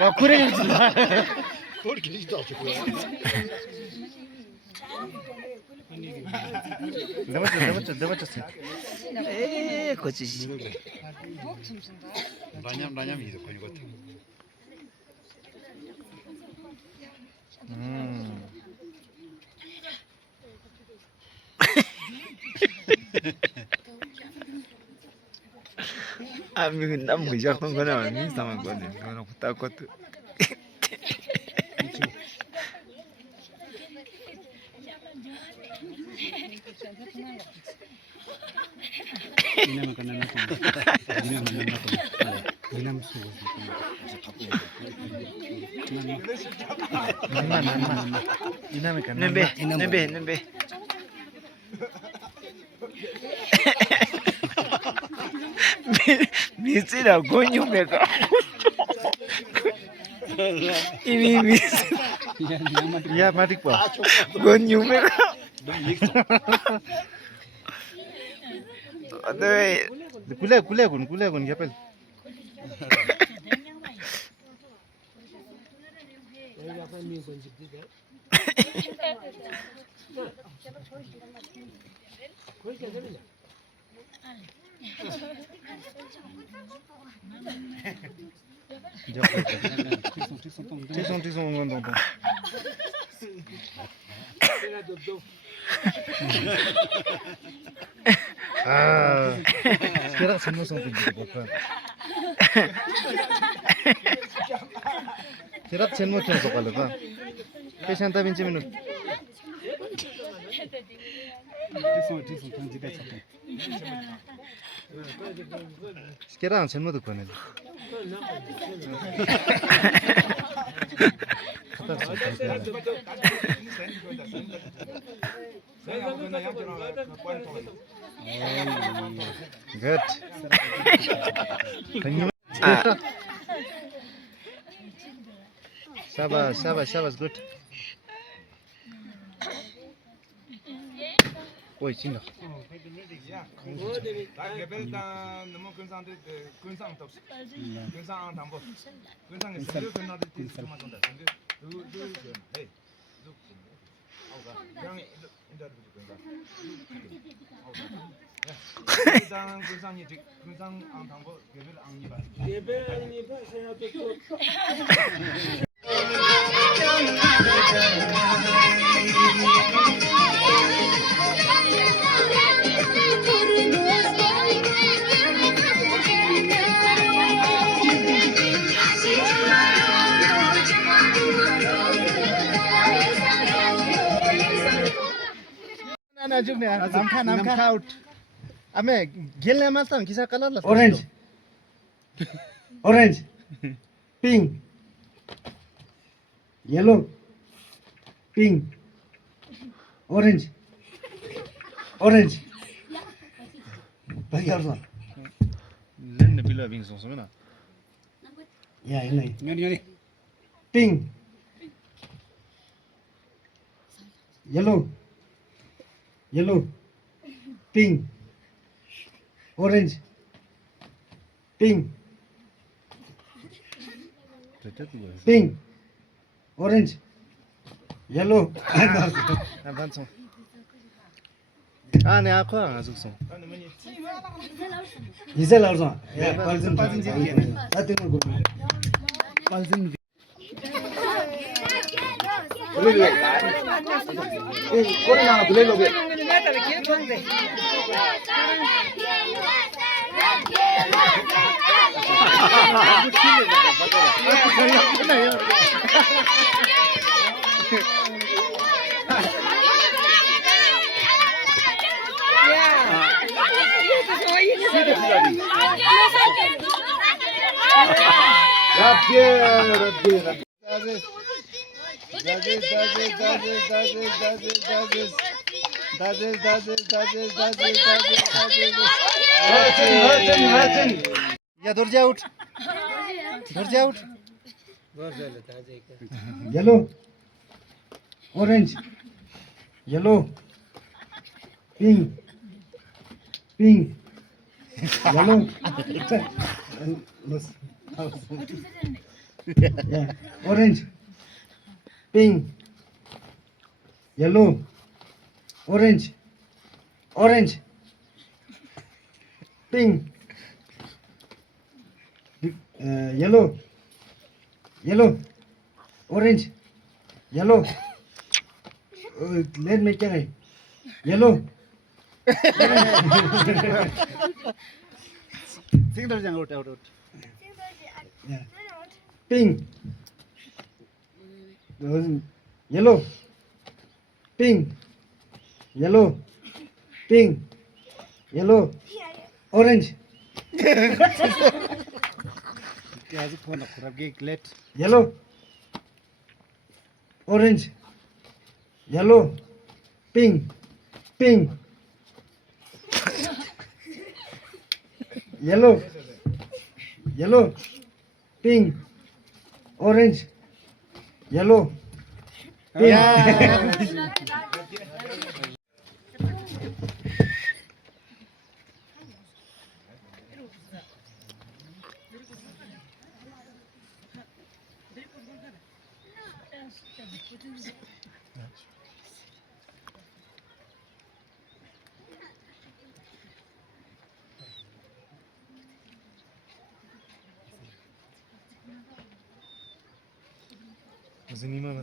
와 그래 진짜. 머리 길이도 아주 좋아. 내 맞췄어. 에 거짓. 라냠 이도 거니 같아. Ami nam gija kon gona mi sama gona gona kuta kotu. Nembe. Misira gonyumeka. Ini mis. Ya mati kwa. Gonyumeka. Aduh, kuliah kun siapa? Tisong ngondong. Sekarang semua tinggi bukan. Sekarang semua tinggi soal apa? Kesanta binci minum. Sekarang semua tu kan? Good. Sabas, good. Oi, Cina. Namka out. Ame gelne masam kisa color la. Orange, pink, yellow, pink, orange. Bagi apa? Lenne bila bing song song na. Ya ini. Nyari. Pink, yellow, pink, orange, pink, orange, yellow. Avançons. Ah, ne aku ngasuk song. Gisel arzo. Ya, Palzin. palzin. 코로나 블레로 게. Ya dorja out. Yellow, orange, yellow, pink, yellow. Yeah. Orange. Pink. Yellow. Orange. Orange. Pink. Yellow. Yellow. Orange. Yellow. Let me carry. Yellow. Single jang out. Yeah. Pink. Yellow. Pink. Yellow. Pink. Yellow. Orange. आज phone खराब गेक late Yellow. Orange. Yellow. Pink. Pink. Yellow. Yellow. Pink. Orange. Yellow. Pink. जोंनि मामा